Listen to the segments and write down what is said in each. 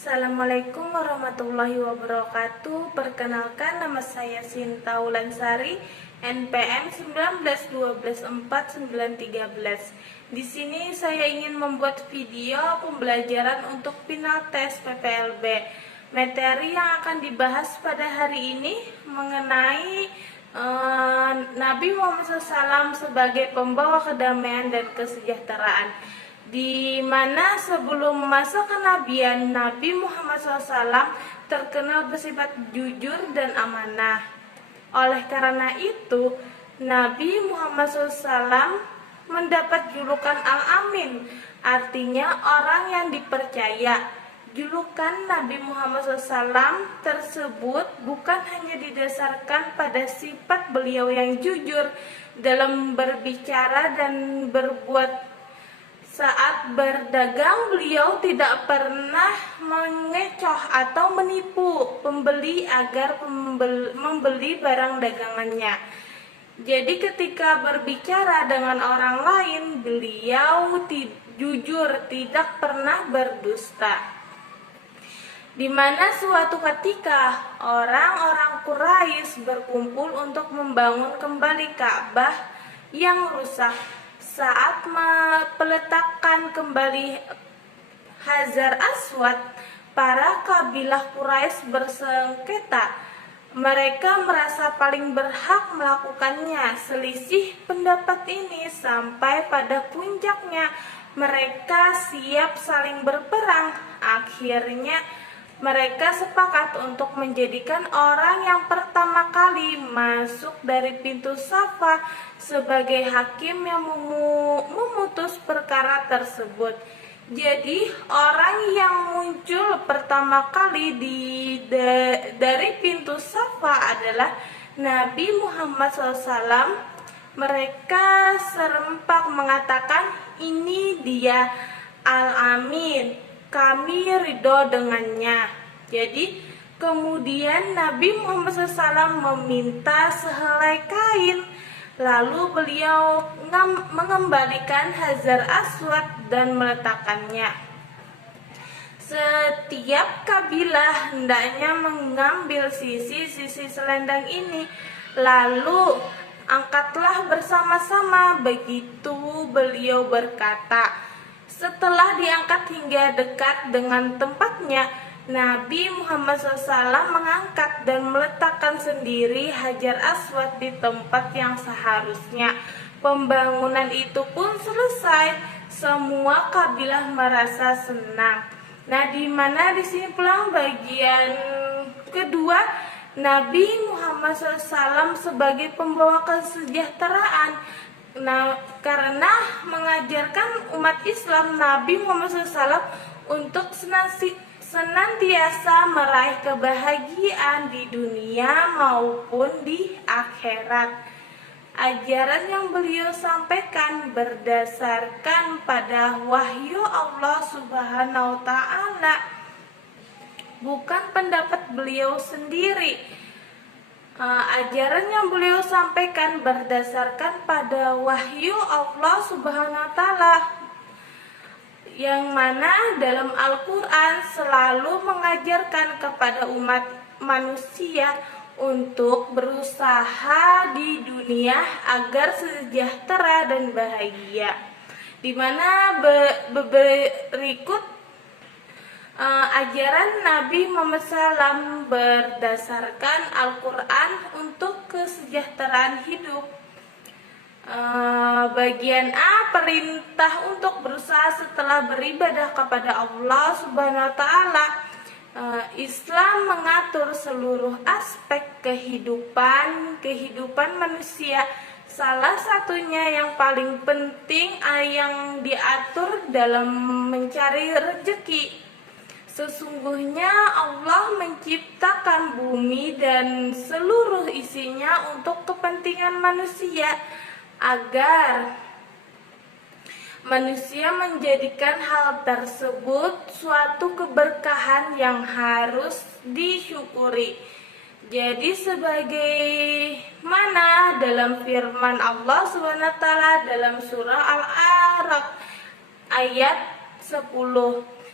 Assalamualaikum warahmatullahi wabarakatuh. Perkenalkan, nama saya Sinta Ulansari, NPM 1912414913. Di sini saya ingin membuat video pembelajaran untuk final tes PPLB. Materi yang akan dibahas pada hari ini mengenai Nabi Muhammad SAW sebagai pembawa kedamaian dan kesejahteraan, di mana sebelum masa kenabian Nabi Muhammad SAW terkenal bersifat jujur dan amanah. Oleh karena itu, Nabi Muhammad SAW mendapat julukan Al-Amin, artinya orang yang dipercaya. Julukan Nabi Muhammad SAW tersebut bukan hanya didasarkan pada sifat beliau yang jujur dalam berbicara dan berbuat. Saat berdagang, beliau tidak pernah mengecoh atau menipu pembeli agar membeli barang dagangannya. Jadi ketika berbicara dengan orang lain, beliau jujur, tidak pernah berdusta. Di mana suatu ketika orang-orang Quraisy berkumpul untuk membangun kembali Ka'bah yang rusak. Saat peletakan kembali Hajar Aswad, para kabilah Quraisy bersengketa. Mereka merasa paling berhak melakukannya. Selisih pendapat ini sampai pada puncaknya. Mereka siap saling berperang. Akhirnya mereka sepakat untuk menjadikan orang yang pertama kali masuk dari pintu Safa sebagai hakim yang memutus perkara tersebut. Jadi orang yang muncul pertama kali dari pintu Safa adalah Nabi Muhammad SAW. Mereka serempak mengatakan, "Ini dia Al-Amin, kami ridho dengannya." Jadi kemudian Nabi Muhammad SAW meminta sehelai kain, lalu beliau mengembalikan Hajar Aswad dan meletakkannya. Setiap kabilah hendaknya mengambil sisi-sisi selendang ini, lalu angkatlah bersama-sama. Begitu beliau berkata. Setelah diangkat hingga dekat dengan tempatnya, Nabi Muhammad SAW mengangkat dan meletakkan sendiri Hajar Aswad di tempat yang seharusnya. Pembangunan itu pun selesai. Semua kabilah merasa senang. Nah, di mana di sini pulang bagian kedua, Nabi Muhammad SAW sebagai pembawa kesejahteraan. Nah, karena mengajarkan umat Islam, Nabi Muhammad SAW untuk senantiasa meraih kebahagiaan di dunia maupun di akhirat. Ajaran yang beliau sampaikan berdasarkan pada wahyu Allah Subhanahu wa Ta'ala, bukan pendapat beliau sendiri. Ajaran yang beliau sampaikan berdasarkan pada wahyu Allah Subhanahu wa Ta'ala, yang mana dalam Al-Quran selalu mengajarkan kepada umat manusia untuk berusaha di dunia agar sejahtera dan bahagia. Di mana berikut ajaran Nabi Muhammad SAW berdasarkan Al-Quran untuk kesejahteraan hidup. Bagian A, perintah untuk berusaha setelah beribadah kepada Allah Subhanahu wa Ta'ala. Islam mengatur seluruh aspek kehidupan manusia. Salah satunya yang paling penting yang diatur dalam mencari rezeki. Sesungguhnya Allah menciptakan bumi dan seluruh isinya untuk kepentingan manusia, agar manusia menjadikan hal tersebut suatu keberkahan yang harus disyukuri. Jadi sebagaimana dalam firman Allah SWT dalam surah Al-A'raf ayat 10,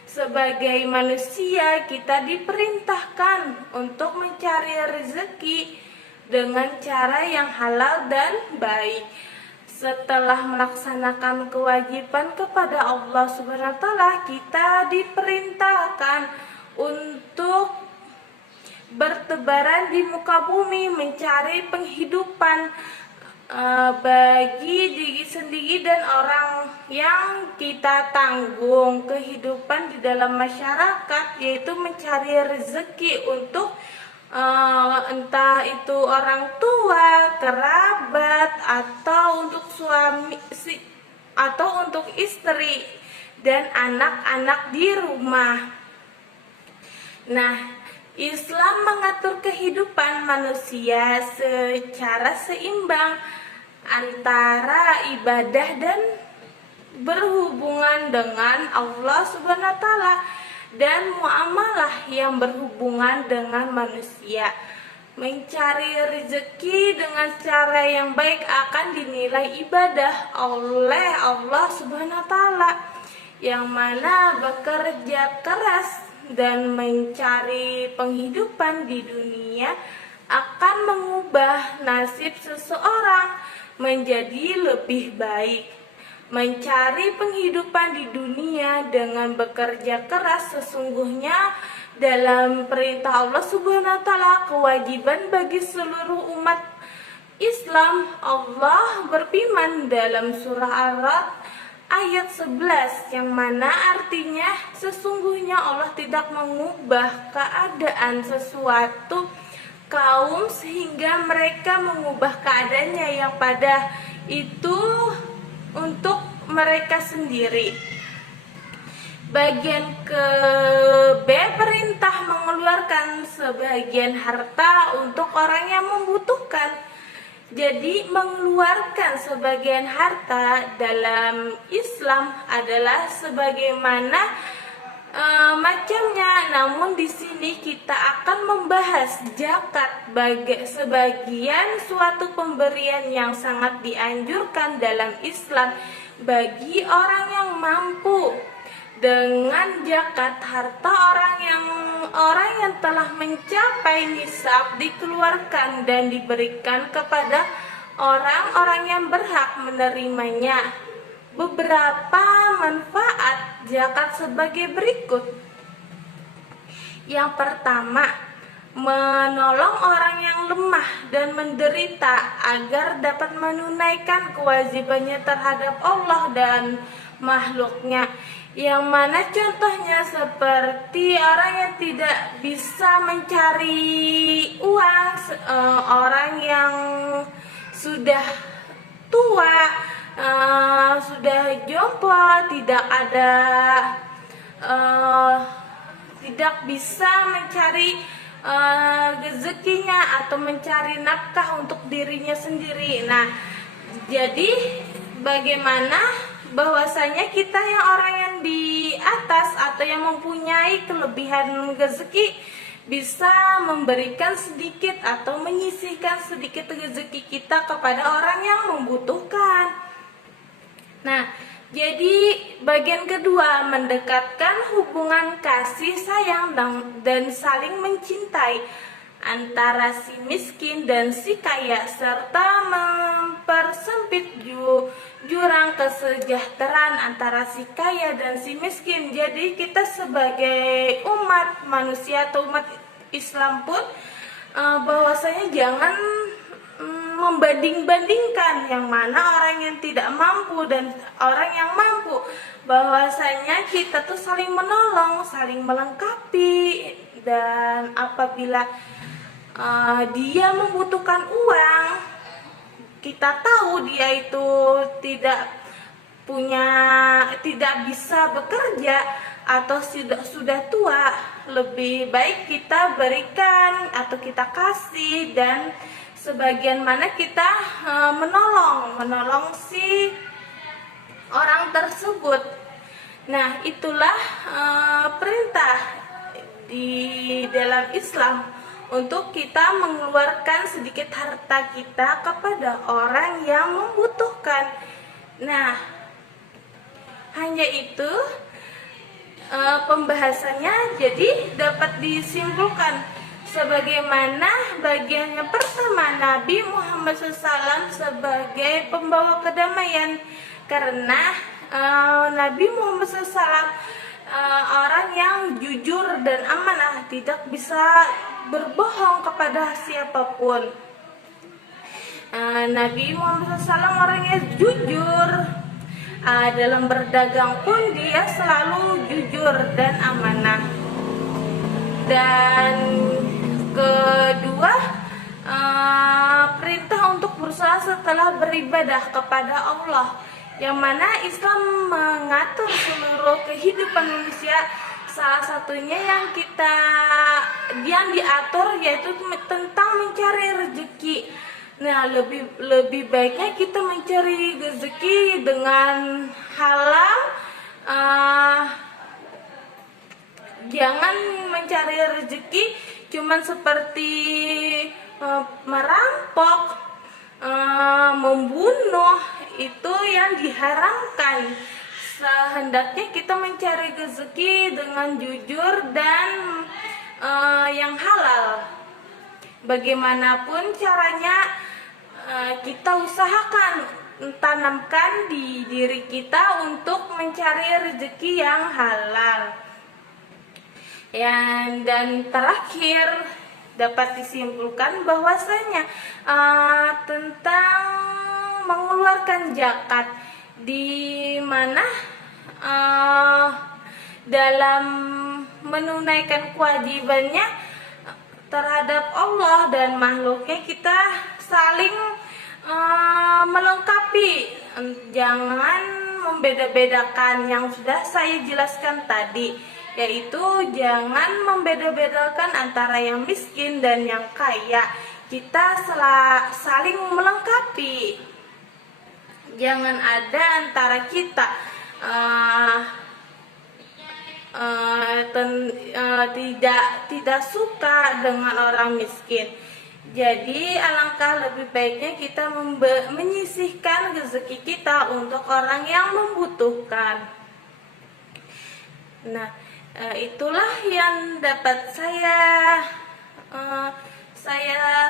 Sebagai manusia, kita diperintahkan untuk mencari rezeki dengan cara yang halal dan baik. Setelah melaksanakan kewajiban kepada Allah Subhanahu wa taala, kita diperintahkan untuk bertebaran di muka bumi mencari penghidupan bagi diri sendiri dan orang yang kita tanggung kehidupan di dalam masyarakat, yaitu mencari rezeki untuk entah itu orang tua, kerabat, atau untuk suami atau untuk istri dan anak-anak di rumah. Nah, Islam mengatur kehidupan manusia secara seimbang antara ibadah dan berhubungan dengan Allah Subhanahu wa taala dan muamalah yang berhubungan dengan manusia. Mencari rezeki dengan cara yang baik akan dinilai ibadah oleh Allah Subhanahu wa taala, yang mana bekerja keras dan mencari penghidupan di dunia akan mengubah nasib seseorang menjadi lebih baik. Mencari penghidupan di dunia dengan bekerja keras sesungguhnya dalam perintah Allah Subhanahu wa taala kewajiban bagi seluruh umat Islam. Allah berfirman dalam surah Ar-Ra'd ayat 11, yang mana artinya sesungguhnya Allah tidak mengubah keadaan sesuatu kaum sehingga mereka mengubah keadaannya yang pada itu untuk mereka sendiri. Bagian ke B, perintah mengeluarkan sebagian harta untuk orang yang membutuhkan. Jadi mengeluarkan sebagian harta dalam Islam adalah sebagaimana macamnya. Namun di sini kita akan membahas zakat sebagian suatu pemberian yang sangat dianjurkan dalam Islam bagi orang yang mampu. Dengan zakat, harta orang yang telah mencapai nisab dikeluarkan dan diberikan kepada orang-orang yang berhak menerimanya. Beberapa manfaat zakat sebagai berikut. Yang pertama, menolong orang yang lemah dan menderita agar dapat menunaikan kewajibannya terhadap Allah dan makhluknya, yang mana contohnya seperti orang yang tidak bisa mencari uang, orang yang sudah tua, sudah jompo, tidak bisa mencari rezekinya atau mencari nafkah untuk dirinya sendiri. Nah, jadi bagaimana bahwasanya kita yang orang yang di atas atau yang mempunyai kelebihan rezeki bisa memberikan sedikit atau menyisihkan sedikit rezeki kita kepada orang yang membutuhkan. Nah, jadi bagian kedua, mendekatkan hubungan kasih sayang dan saling mencintai antara si miskin dan si kaya, serta mempersempit jurang kesejahteraan antara si kaya dan si miskin. Jadi kita sebagai umat manusia atau umat Islam pun bahwasanya jangan membanding-bandingkan yang mana orang yang tidak mampu dan orang yang mampu. Bahwasanya kita tuh saling menolong, saling melengkapi, dan apabila dia membutuhkan uang, kita tahu dia itu tidak bisa bekerja atau sudah tua, lebih baik kita berikan atau kita kasih, dan sebagian mana kita menolong si orang tersebut. Nah, itulah perintah di dalam Islam untuk kita mengeluarkan sedikit harta kita kepada orang yang membutuhkan. Nah, hanya itu, pembahasannya, jadi dapat disimpulkan sebagaimana bagian yang pertama, Nabi Muhammad SAW sebagai pembawa kedamaian, karena Nabi Muhammad SAW orang yang jujur dan amanah, tidak bisa berbohong kepada siapapun. Nabi Muhammad SAW orangnya jujur, dalam berdagang pun dia selalu jujur dan amanah. Dan kedua, perintah untuk berusaha setelah beribadah kepada Allah, yang mana Islam mengatur seluruh kehidupan manusia. Salah satunya yang diatur yaitu tentang mencari rezeki. Nah, lebih baiknya kita mencari rezeki dengan halal. Jangan mencari rezeki cuman seperti merampok, membunuh, itu yang diharamkan. Sehendaknya kita mencari rezeki dengan jujur dan yang halal. Bagaimanapun caranya, kita usahakan tanamkan di diri kita untuk mencari rezeki yang halal. Dan terakhir, dapat disimpulkan bahwasanya tentang mengeluarkan zakat, di mana dalam menunaikan kewajibannya terhadap Allah dan makhluknya, kita saling melengkapi. Jangan membeda-bedakan, yang sudah saya jelaskan tadi, yaitu jangan membeda-bedakan antara yang miskin dan yang kaya. Kita saling melengkapi. Jangan ada antara kita tidak suka dengan orang miskin. Jadi alangkah lebih baiknya kita menyisihkan rezeki kita untuk orang yang membutuhkan. Nah, itulah yang dapat saya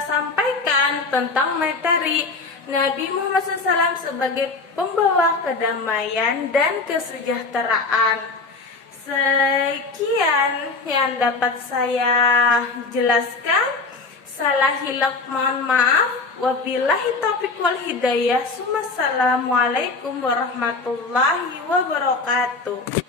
sampaikan tentang materi Nabi Muhammad SAW sebagai pembawa kedamaian dan kesejahteraan. Sekian yang dapat saya jelaskan. Salah hilaf mohon maaf. Wabillahi taufiq wal hidayah. Assalamualaikum warahmatullahi wabarakatuh.